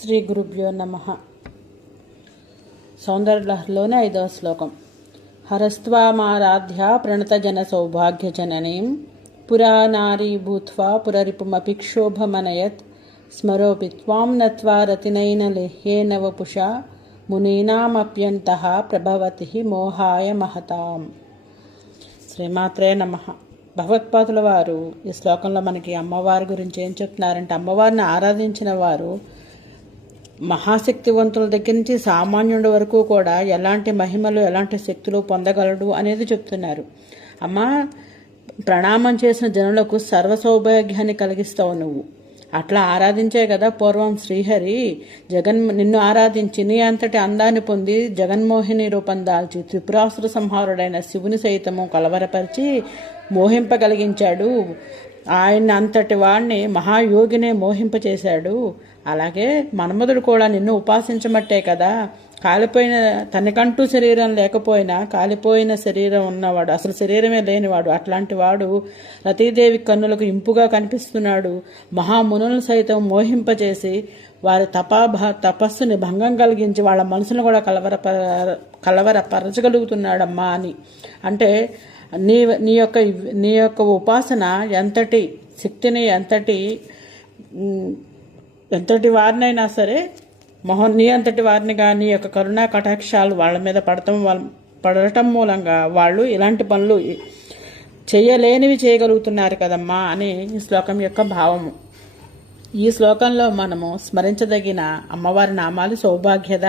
శ్రీ గురుభ్యో నమః. సౌందర్యలహరిలోని 5వ శ్లోకం. హరస్త్వామారాధ్య ప్రణతజన సౌభాగ్యజననీం పురా నారీ భూత్వా పురరిపుమపి క్షోభమనయత్ స్మరోపి త్వాం నత్వా రతినైన లేహ్యేన వపుషా మునీనామప్యంతః ప్రభవతి మోహాయ మహతాం. శ్రీమాత్రే నమః. భగవత్పాదుల వారు ఈ శ్లోకంలో మనకి అమ్మవారి గురించి ఏం చెప్తున్నారంటే, అమ్మవారిని ఆరాధించిన వారు మహాశక్తివంతుల దగ్గర నుంచి సామాన్యుడి వరకు కూడా ఎలాంటి మహిమలు ఎలాంటి శక్తులు పొందగలడు అనేది చెప్తున్నారు. అమ్మ, ప్రణామం చేసిన జనులకు సర్వ సౌభాగ్యాన్ని కలిగిస్తావు నువ్వు. అట్లా ఆరాధించే కదా పూర్వం శ్రీహరి నిన్ను ఆరాధించి నీ అంతటి అందాన్ని పొంది జగన్మోహిని రూపం దాల్చి త్రిపురాసుర సంహారుడైన శివుని సైతము కలవరపరిచి మోహింపగలిగించాడు. ఆయన అంతటి వాడిని మహాయోగినే మోహింపచేశాడు. అలాగే మన్మధుడు కూడా నిన్ను ఉపాసించమట్టే కదా కాలిపోయిన, తనకంటూ శరీరం లేకపోయినా కాలిపోయిన శరీరం ఉన్నవాడు, అసలు శరీరమే లేనివాడు, అట్లాంటి వాడు రతీదేవి కన్నులకు ఇంపుగా కనిపిస్తున్నాడు. మహామునులను సైతం మోహింపచేసి వారి తపస్సుని భంగం కలిగించి వాళ్ళ మనసును కూడా కలవరపరచగలుగుతున్నాడమ్మా అని అంటే, నీ యొక్క ఉపాసన ఎంతటి శక్తిని ఎంతటి వారినైనా సరే నీ అంతటి వారిని కానీ యొక్క కరుణా కటాక్షాలు వాళ్ళ మీద పడటం మూలంగా వాళ్ళు ఇలాంటి పనులు చేయలేనివి చేయగలుగుతున్నారు కదమ్మా అని ఈ శ్లోకం యొక్క భావము. ఈ శ్లోకంలో మనము స్మరించదగిన అమ్మవారి నామాలు సౌభాగ్యద